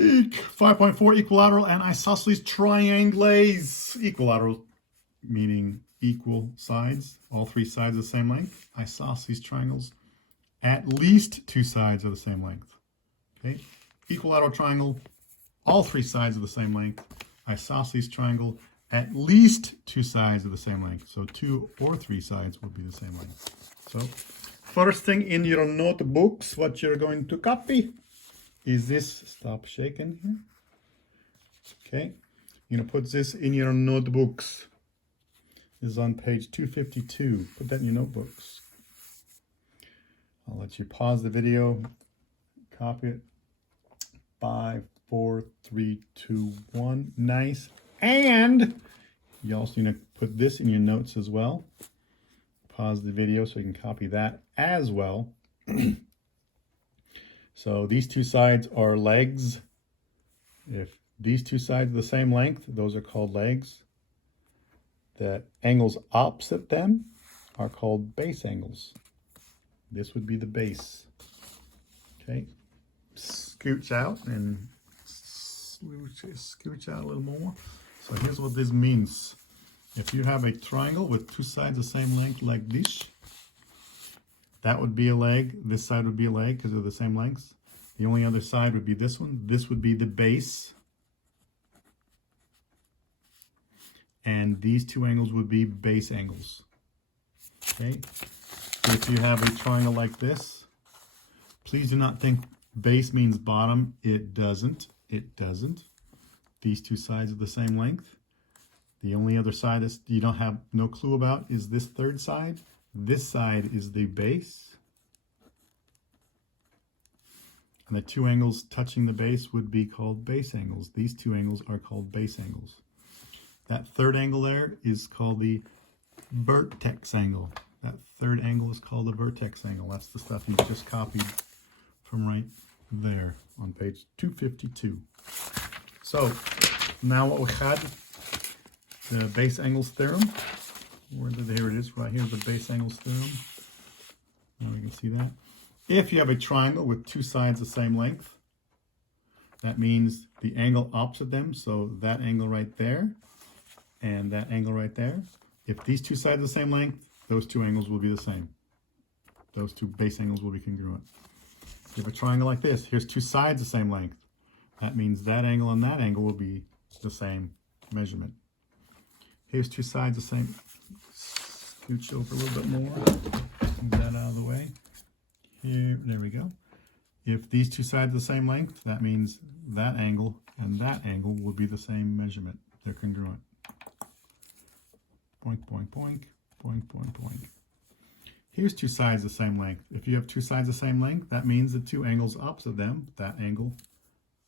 5.4 equilateral and isosceles triangles. Equilateral meaning equal sides, all three sides of the same length. Isosceles triangles, at least two sides are the same length. Okay, equilateral triangle, all three sides of the same length. Isosceles triangle, at least two sides of the same length. So two or three sides would be the same length. So first thing in your notebooks, what you're going to copy is this. Stop shaking here. Okay, you're going to put this in your notebooks. This is on page 252. Put that in your notebooks. I'll let you pause the video, copy it. 5, 4, 3, 2, 1. Nice. And you also need to put this in your notes as well. Pause the video so you can copy that as well. So these two sides are legs. If these two sides are the same length, those are called legs. The angles opposite them are called base angles. This would be the base. Okay, scooch out and scooch out a little more. So here's what this means. If you have a triangle with two sides the same length like this, that would be a leg. This side would be a leg because they're the same lengths. The only other side would be this one. This would be the base. And these two angles would be base angles. Okay? If you have a triangle like this, please do not think base means bottom. It doesn't. It doesn't. These two sides are the same length. The only other side that you don't have no clue about is this third side. This side is the base. And the two angles touching the base would be called base angles. These two angles are called base angles. That third angle there is called the vertex angle. That third angle is called the vertex angle. That's the stuff you just copied from right there on page 252. So now what we had, the base angles theorem. Here it is, right here, the base angles theorem. Now we can see that. If you have a triangle with two sides the same length, that means the angle opposite them, so that angle right there and that angle right there. If these two sides are the same length, those two angles will be the same. Those two base angles will be congruent. If you have a triangle like this, here's two sides the same length. That means that angle and that angle will be the same measurement. Here's two sides the same. Scooch over a little bit more. Move that out of the way. Here, there we go. If these two sides are the same length, that means that angle and that angle will be the same measurement. They're congruent. Boink, boink, boink, boink, boink, boink. Here's two sides the same length. If you have two sides the same length, that means the two angles opposite them, that angle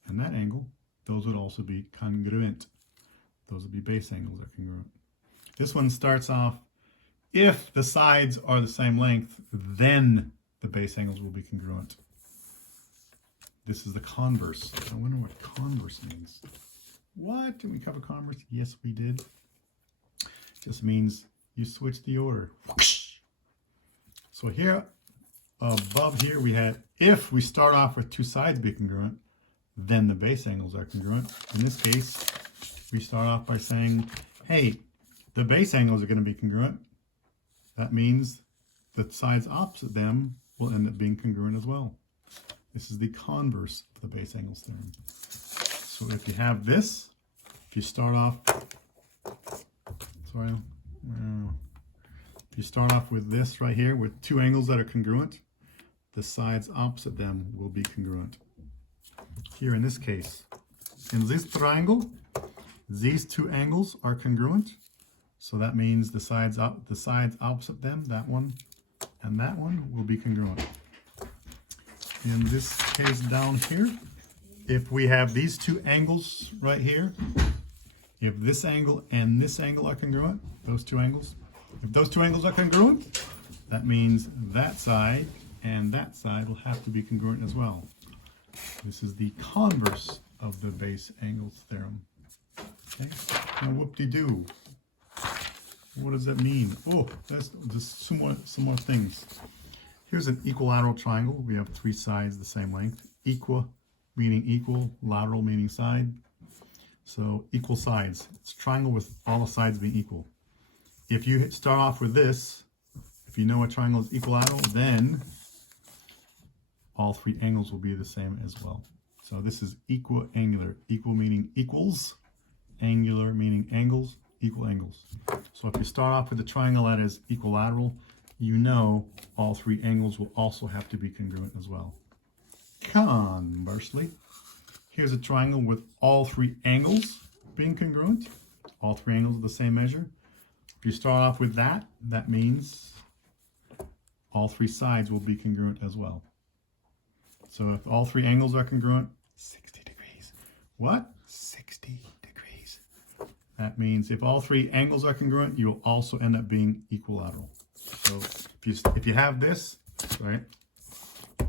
and that angle, those would also be congruent. Those would be base angles that are congruent. This one starts off, if the sides are the same length, then the base angles will be congruent. This is the converse. I wonder what converse means. What? Did we cover converse? Yes, we did. Just means you switch the order. So here, above here, we had, if we start off with two sides be congruent, then the base angles are congruent. In this case, we start off by saying, hey, the base angles are going to be congruent. That means the sides opposite them will end up being congruent as well. This is the converse of the base angles theorem. So if you have this, if you start off, if you start off with this right here with two angles that are congruent, the sides opposite them will be congruent. Here in this case, in this triangle, these two angles are congruent. So that means the sides opposite them, that one and that one, will be congruent. In this case down here, if we have these two angles right here, if this angle and this angle are congruent, those two angles, if those two angles are congruent, that means that side and that side will have to be congruent as well. This is the converse of the base angles theorem. Okay, now whoop-de-doo. What does that mean? Oh, that's just some more things. Here's an equilateral triangle. We have three sides the same length. meaning equal, lateral meaning side. So equal sides. It's a triangle with all the sides being equal. If you start off with this, if you know a triangle is equilateral, then all three angles will be the same as well. So this is equiangular. Equal meaning equals, angular meaning angles, equal angles. So if you start off with a triangle that is equilateral, you know all three angles will also have to be congruent as well. Conversely, here's a triangle with all three angles being congruent. All three angles are the same measure. If you start off with that, that means all three sides will be congruent as well. So if all three angles are congruent, 60 degrees. What? 60 degrees. That means if all three angles are congruent, you will also end up being equilateral. So if you have this, right?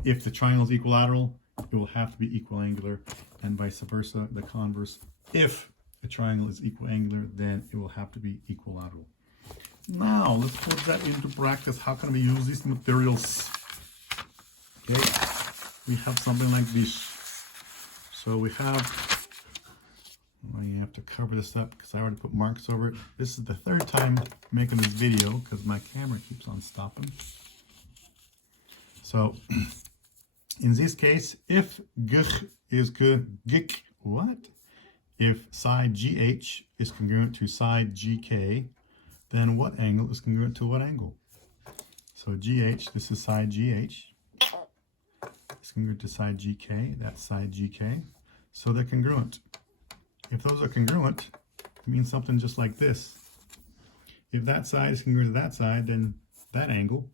If the triangle is equilateral, it will have to be equiangular, and vice versa, the converse. If a triangle is equiangular, then it will have to be equilateral. Now, let's put that into practice. How can we use these materials? Okay, we have something like this. So we have, well, you have to cover this up because I already put marks over it. This is the third time making this video because my camera keeps on stopping. So, in this case, if g is g, what? If side GH is congruent to side GK, then what angle is congruent to what angle? So GH, this is side GH. It's congruent to side GK, that's side GK. So they're congruent. If those are congruent, it means something just like this. If that side is congruent to that side, then that angle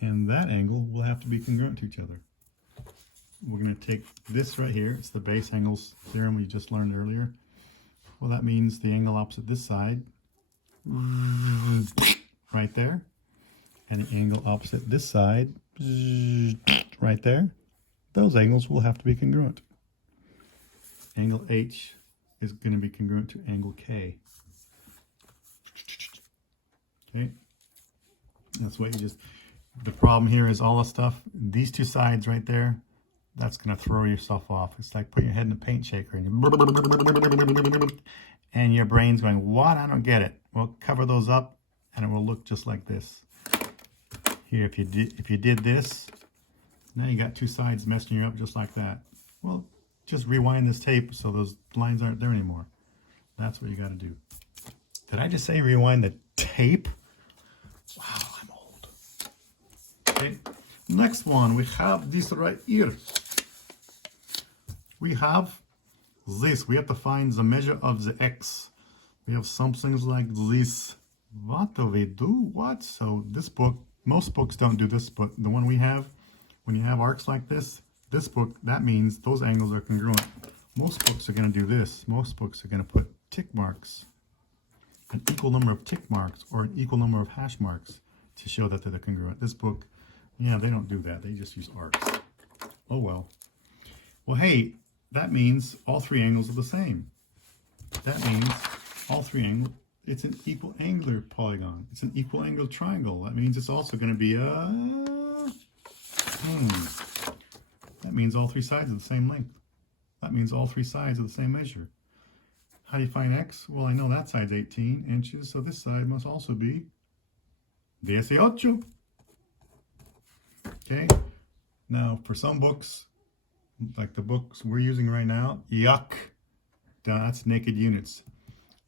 and that angle will have to be congruent to each other. We're going to take this right here. It's the base angles theorem we just learned earlier. Well, that means the angle opposite this side, right there, and the angle opposite this side, right there. Those angles will have to be congruent. Angle H is going to be congruent to angle K. Okay, that's what you just, the problem here is all the stuff, these two sides right there, that's going to throw yourself off. It's like putting your head in a paint shaker and your brain's going, what? I don't get it. Well, cover those up and it will look just like this. Here, if you did this, now you got two sides messing you up just like that. Well, just rewind this tape so those lines aren't there anymore. That's what you got to do. Did I just say rewind the tape? Wow, I'm old. Okay, next one, we have this right here. We have this. We have to find the measure of the x. We have some things like this. What do we do? What? So this book, most books don't do this, but the one we have, when you have arcs like this book, that means those angles are congruent. Most books are going to do this. Most books are going to put tick marks, an equal number of tick marks or an equal number of hash marks to show that they're congruent. This book, yeah, they don't do that. They just use arcs. Oh well. Well, hey, that means all three angles are the same. That means all three angles, it's an equal angular polygon. It's an equal angle triangle. That means it's also going to be a... That means all three sides are the same length. That means all three sides are the same measure. How do you find x? Well, I know that side's 18 inches, so this side must also be 18. Okay? Now, for some books, like the books we're using right now, yuck, that's naked units.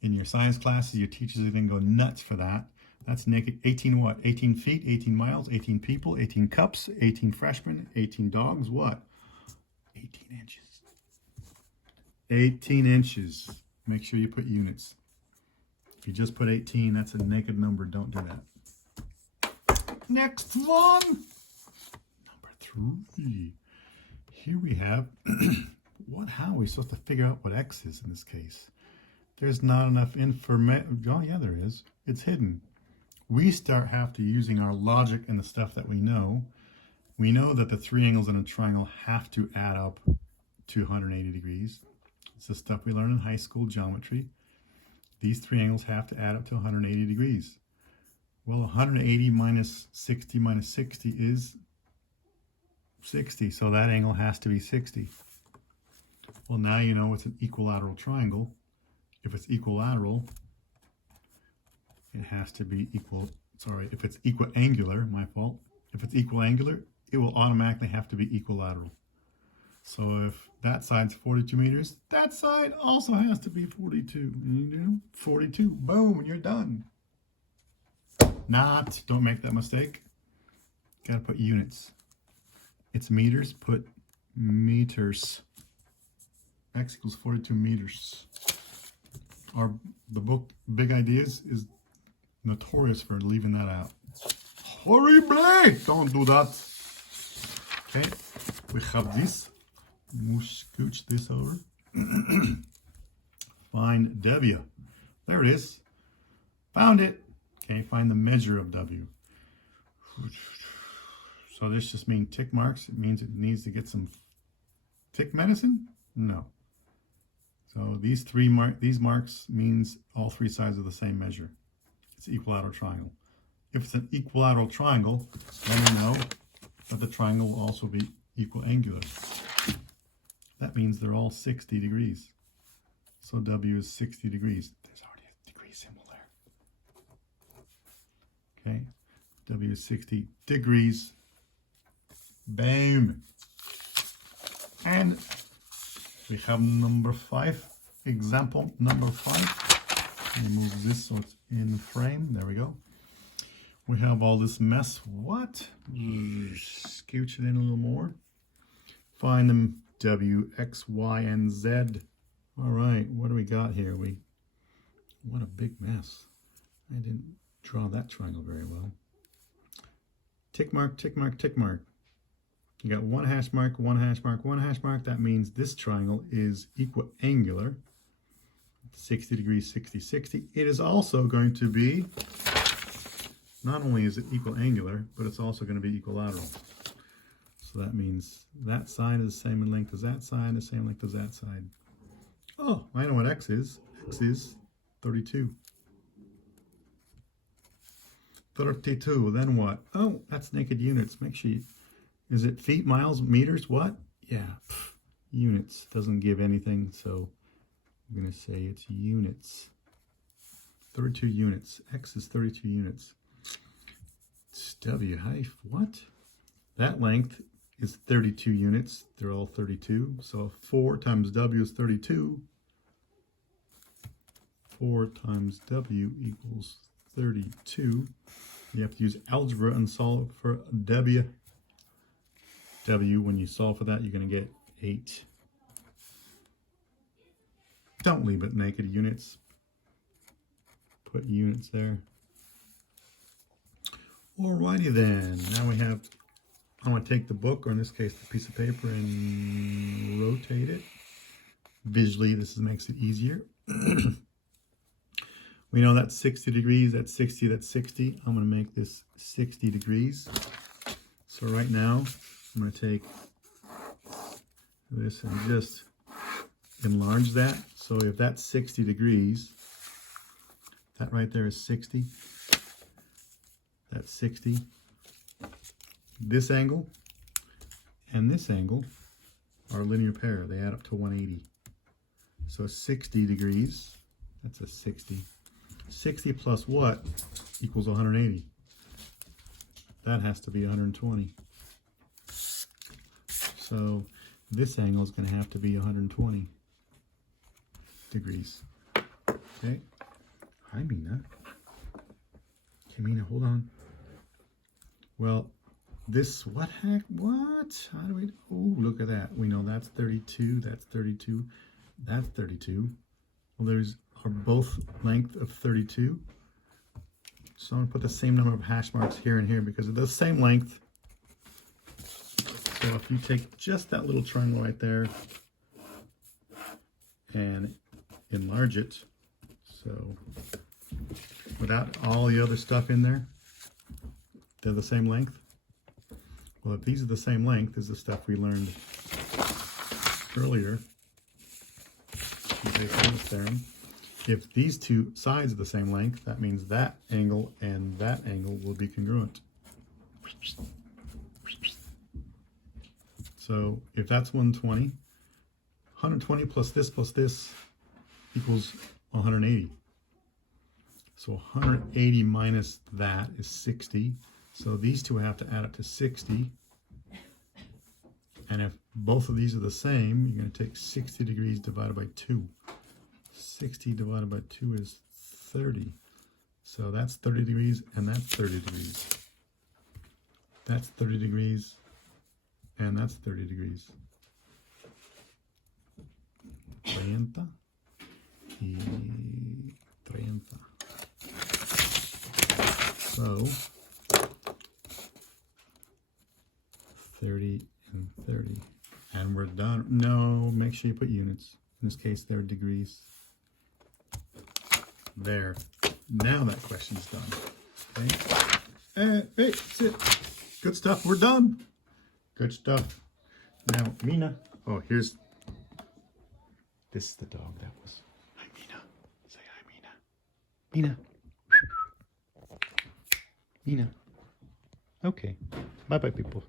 In your science classes, your teachers are going to go nuts for that. That's naked. 18 what? 18 feet, 18 miles, 18 people, 18 cups, 18 freshmen, 18 dogs, what? 18 inches. 18 inches. Make sure you put units. If you just put 18, that's a naked number. Don't do that. Next one. Number 3. Here we have, how are we supposed to figure out what x is in this case? There's not enough information. Oh yeah, there is. It's hidden. We have to using our logic and the stuff that we know. We know that the three angles in a triangle have to add up to 180 degrees. It's the stuff we learned in high school geometry. These three angles have to add up to 180 degrees. Well, 180 minus 60 is 60, so that angle has to be 60. Well, now you know it's an equilateral triangle. If it's equilateral, it has to be equal. Sorry, if it's equiangular, my fault. If it's equiangular, it will automatically have to be equilateral. So if that side's 42 meters, that side also has to be 42. And you know, 42, boom, and you're done. Not, don't make that mistake. Gotta put units. It's meters, put meters. X equals 42 meters. The book Big Ideas is notorious for leaving that out. Horrible! Don't do that. Okay, we have this. We'll scooch this over. Find W. There it is. Found it. Okay, find the measure of W. So this just means tick marks. It means it needs to get some tick medicine? No. So these marks means all three sides are the same measure. It's an equilateral triangle. If it's an equilateral triangle, then we know that the triangle will also be equiangular. That means they're all 60 degrees. So W is 60 degrees. There's already a degree symbol there. Okay, W is 60 degrees. Boom. And we have number 5, example number 5. Let me move this so it's in frame. There we go. We have all this mess. What? Scooch it in a little more. Find them W, X, Y, and Z. All right, what do we got here? What a big mess. I didn't draw that triangle very well. Tick mark, tick mark, tick mark. You got one hash mark, one hash mark, one hash mark. That means this triangle is equiangular. 60 degrees, 60, 60. It is also going to be, not only is it equiangular, but it's also going to be equilateral. So that means that side is the same in length as that side, the same length as that side. Oh, I know what X is. X is 32. 32, then what? Oh, that's naked units. Make sure you, is it feet, miles, meters, what? Yeah, units. Doesn't give anything, so I'm going to say it's units. 32 units. X is 32 units. It's W, what? That length is 32 units. They're all 32. So 4 times W is 32. 4 times W equals 32. You have to use algebra and solve for W. W, when you solve for that, you're going to get 8. Don't leave it naked units. Put units there. Alrighty then. Now we have, I'm going to take the book, or in this case the piece of paper, and rotate it. Visually, this makes it easier. We know that's 60 degrees, that's 60, that's 60. I'm going to make this 60 degrees. So right now, I'm going to take this and just enlarge that. So if that's 60 degrees, that right there is 60. That's 60. This angle and this angle are a linear pair. They add up to 180. So 60 degrees, that's a 60. 60 plus what equals 180? That has to be 120. So this angle is going to have to be 120 degrees. Okay. Hi, Mina. Okay, Mina, hold on. Well, this, what heck, what? How do we, oh, look at that. We know that's 32, that's 32, that's 32. Well, there's, are both length of 32. So I'm going to put the same number of hash marks here and here because of the same length. So if you take just that little triangle right there and enlarge it, so without all the other stuff in there, they're the same length. Well, if these are the same length as the stuff we learned earlier, theorem, if these two sides are the same length, that means that angle and that angle will be congruent. So if that's 120, 120 plus this equals 180. So 180 minus that is 60. So these two have to add up to 60. And if both of these are the same, you're going to take 60 degrees divided by 2. 60 divided by 2 is 30. So that's 30 degrees, and that's 30 degrees. That's 30 degrees, and that's 30 degrees. 30 y 30. So 30 and 30. And we're done. No, make sure you put units. In this case, they're degrees. There. Now that question's done. Okay. Hey, sit. Good stuff. We're done. Good stuff. Now, Mina. Oh, here's. This is the dog that was. Hi, Mina. Say hi, Mina. Mina. Mina. Okay. Bye-bye, people.